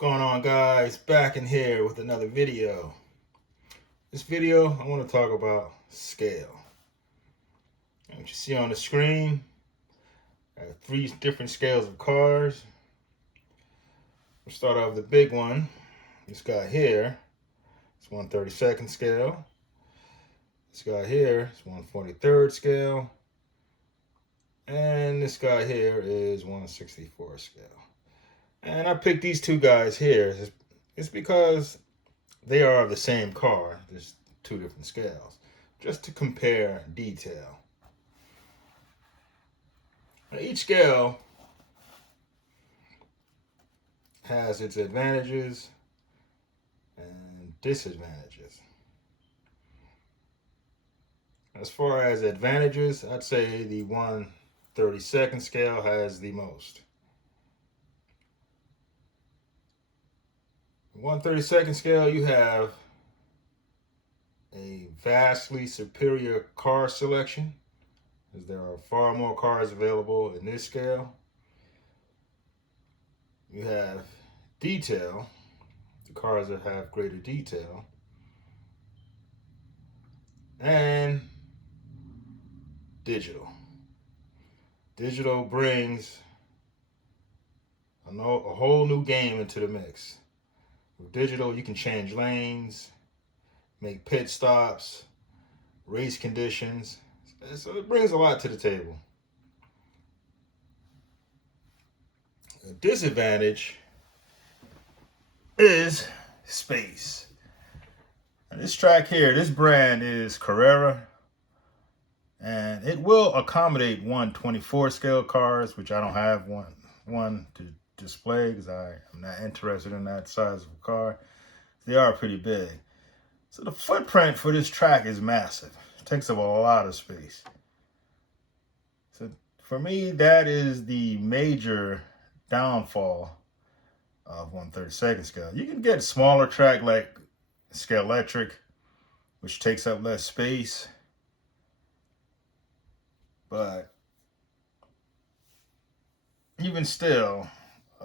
going on, guys? Back in here with another video. This video I want to talk about scale. And what you see on the screen are three different scales of cars. We'll start off with the big one. This guy here is 1/32nd scale. This guy here is 1/43rd scale. And this guy here is 1/64 scale. And I picked these two guys here. It's because they are the same car. There's two different scales. Just to compare detail. Now, each scale has its advantages and disadvantages. As far as advantages, I'd say the 1/32nd scale has the most. 1/32nd scale, you have a vastly superior car selection, as there are far more cars available in this scale. You have detail, the cars that have greater detail, and digital. Digital brings a whole new game into the mix. With digital, you can change lanes, make pit stops, race conditions. So it brings a lot to the table. A disadvantage is space. And this track here, this brand is Carrera, and it will accommodate 1/24 scale cars, which I don't have one to display because I'm not interested in that size of a car. They are pretty big. So the footprint for this track is massive. It takes up a lot of space. So for me, that is the major downfall of 1/32nd scale. You can get a smaller track like Scale Electric, which takes up less space. But even still,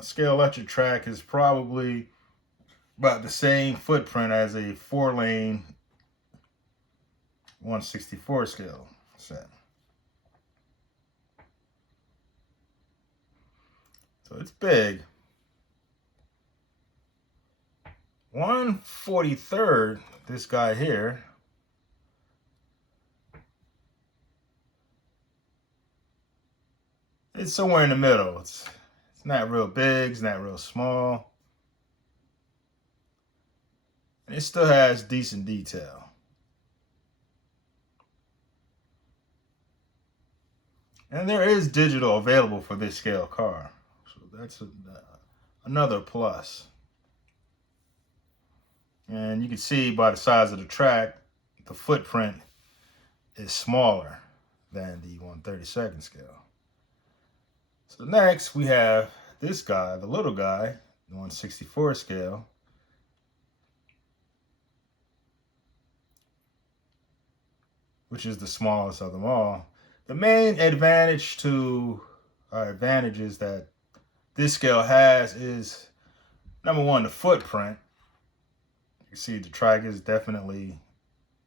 Scale Electric track is probably about the same footprint as a 4-lane 1/64 scale set. So it's big. 1/43rd, this guy here, it's somewhere in the middle. It's not real big, it's not real small. And it still has decent detail. And there is digital available for this scale car. So that's another plus. And you can see by the size of the track, the footprint is smaller than the 1/32nd scale. So next we have this guy, the little guy, the 1/64 scale. Which is the smallest of them all. The main advantages that this scale has is, number one, the footprint. You see the track is definitely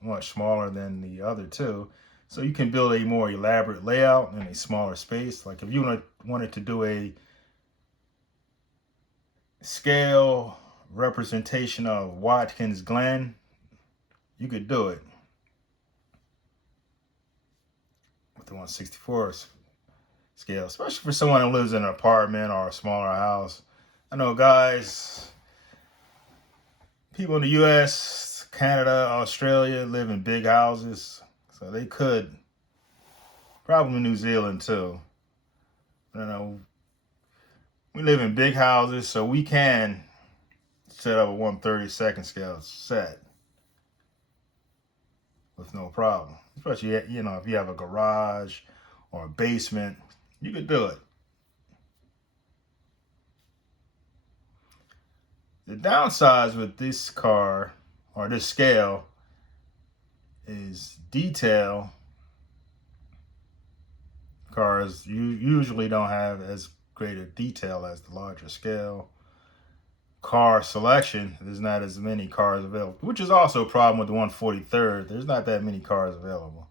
much smaller than the other two. So you can build a more elaborate layout in a smaller space. Like if you wanted to do a scale representation of Watkins Glen, you could do it with the 1/64 scale, especially for someone who lives in an apartment or a smaller house. I know guys, people in the US, Canada, Australia live in big houses, so they could, probably New Zealand too. We live in big houses, so we can set up a 1/32nd scale set with no problem. Especially, if you have a garage or a basement, you could do it. The downsides with this car or this scale is detail. Cars usually don't have as great a detail as the larger scale. car selection, there's not as many cars available, which is also a problem with the 143rd. There's not that many cars available.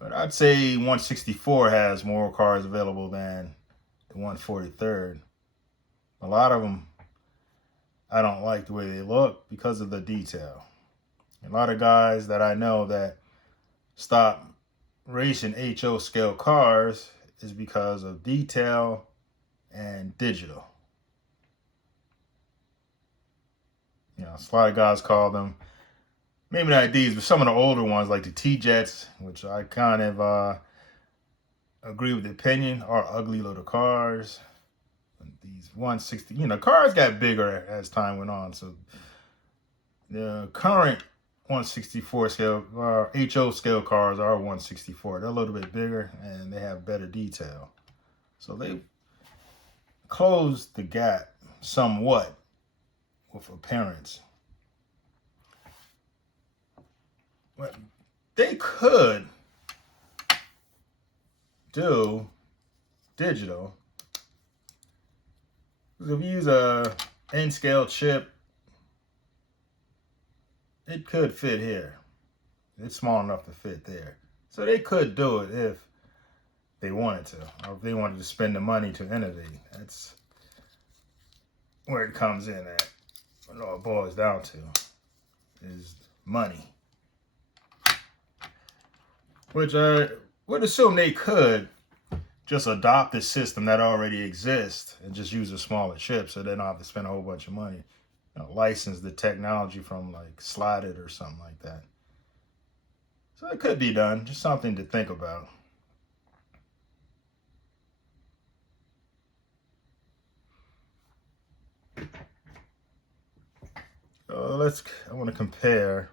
But I'd say 164 has more cars available than the 143rd. A lot of them, I don't like the way they look because of the detail. A lot of guys that I know that stop racing HO scale cars is because of detail and digital. You know, a lot of guys call them, maybe not these, but some of the older ones like the T-Jets, which I kind of agree with the opinion, are ugly little cars. These 160, you know, cars got bigger as time went on. So the current 164 scale HO scale cars are 164. They're a little bit bigger and they have better detail. So they closed the gap somewhat with appearance. But they could do digital. If you use a N-scale chip, it could fit here. It's small enough to fit there. So they could do it if they wanted to, or if they wanted to spend the money to innovate. That's where it comes in at. What all it boils down to is money. Which I would assume they could just adopt the system that already exists and just use a smaller chip so they don't have to spend a whole bunch of money. You know, license the technology from like Slide It or something like that. So it could be done, just something to think about. So I want to compare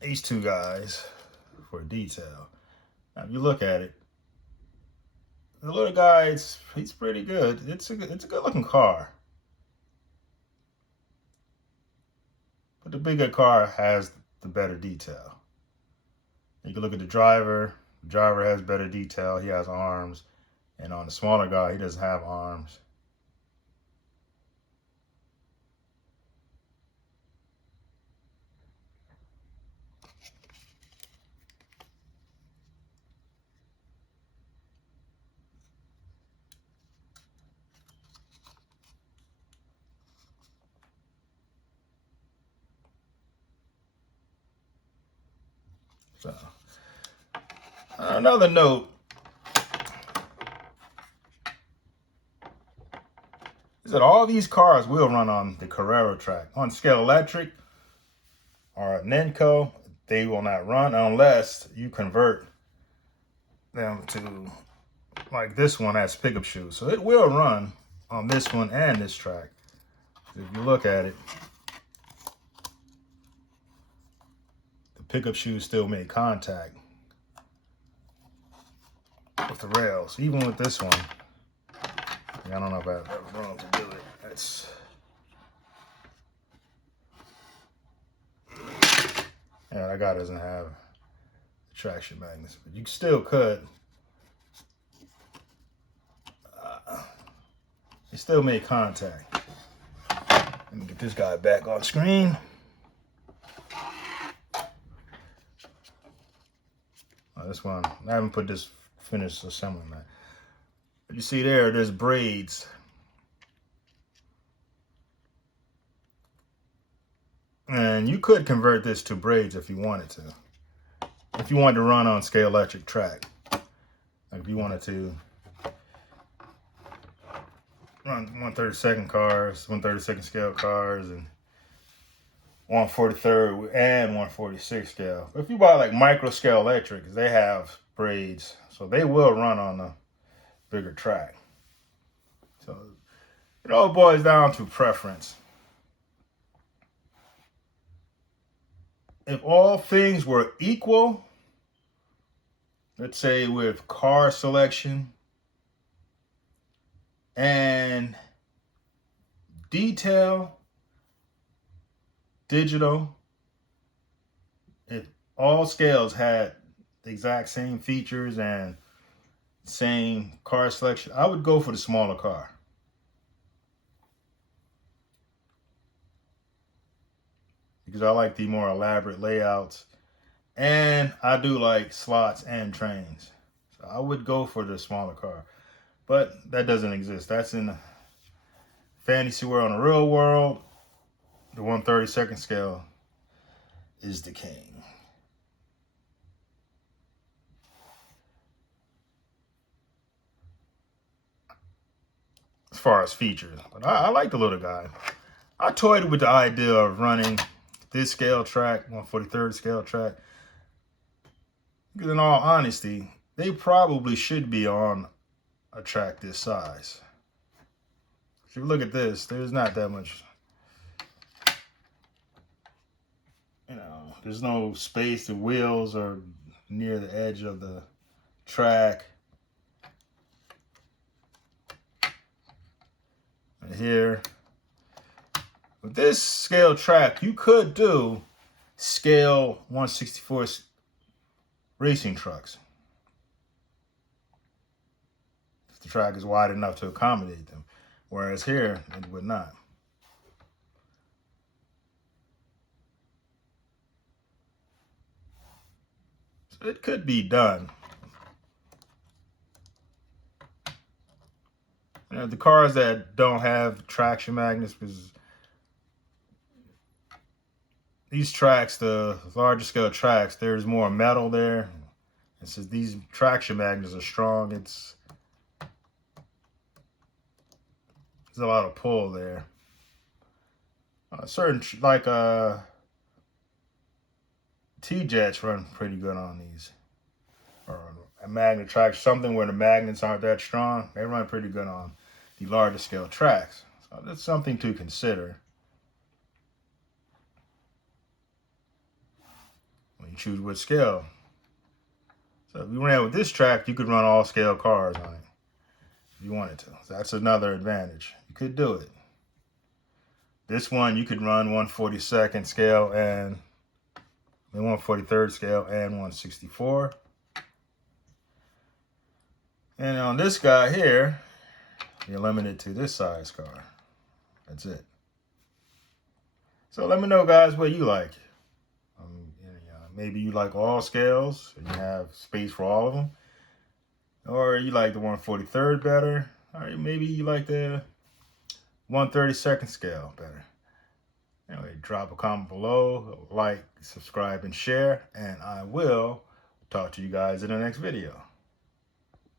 these two guys for detail. Now, if you look at it, the little guy, he's pretty good. It's a good looking car. But the bigger car has the better detail. You can look at the driver. The driver has better detail. He has arms. And on the smaller guy, he doesn't have arms. So, another note is that all these cars will run on the Carrera track. On Scale Electric or Nenco, they will not run unless you convert them to, like this one has pickup shoes. So it will run on this one and this track. If you look at it, the pickup shoes still make contact with the rails. Even with this one, I don't know if I have room to do it. Yeah, that guy doesn't have traction magnets, but you still could. It still made contact. Let me get this guy back on screen. This one, I haven't finished assembling that. But you see there's braids. And you could convert this to braids if you wanted to. If you wanted to run on Scale Electric track. Like if you wanted to run 132nd cars, 132nd scale cars, and 143rd and 146 scale. If you buy like micro Scale Electric, they have braids. So they will run on a bigger track. So it all boils down to preference. If all things were equal, let's say with car selection and detail, digital, if all scales had the exact same features and same car selection, I would go for the smaller car. Because I like the more elaborate layouts. And I do like slots and trains. So I would go for the smaller car. But that doesn't exist. That's in the fantasy world. In the real world, the 1/32 scale is the king. As far as features. But I like the little guy. I toyed with the idea of running this scale track, 1/43 scale track. Because in all honesty, they probably should be on a track this size. If you look at this, there's not that much, there's no space. The wheels are near the edge of the track. And here, with this scale track, you could do scale 1/64 racing trucks. If the track is wide enough to accommodate them. Whereas here, it would not. So it could be done. The cars that don't have traction magnets, because these tracks, the larger scale tracks, there's more metal there. And since these traction magnets are strong, there's a lot of pull there. Certain like T-Jets run pretty good on these, or a magnet track, something where the magnets aren't that strong. They run pretty good on the larger scale tracks. So that's something to consider when you choose which scale. So if you ran with this track, you could run all scale cars on it if you wanted to. So that's another advantage. You could do it. This one, you could run 1/42 scale and 1/43 scale and 1/64. And on this guy here, you're limited to this size car. That's it. So let me know, guys, what you like. Maybe you like all scales and you have space for all of them. Or you like the 1/43 better. Or maybe you like the 1/32 scale better. Anyway, drop a comment below, like, subscribe, and share. And I will talk to you guys in the next video.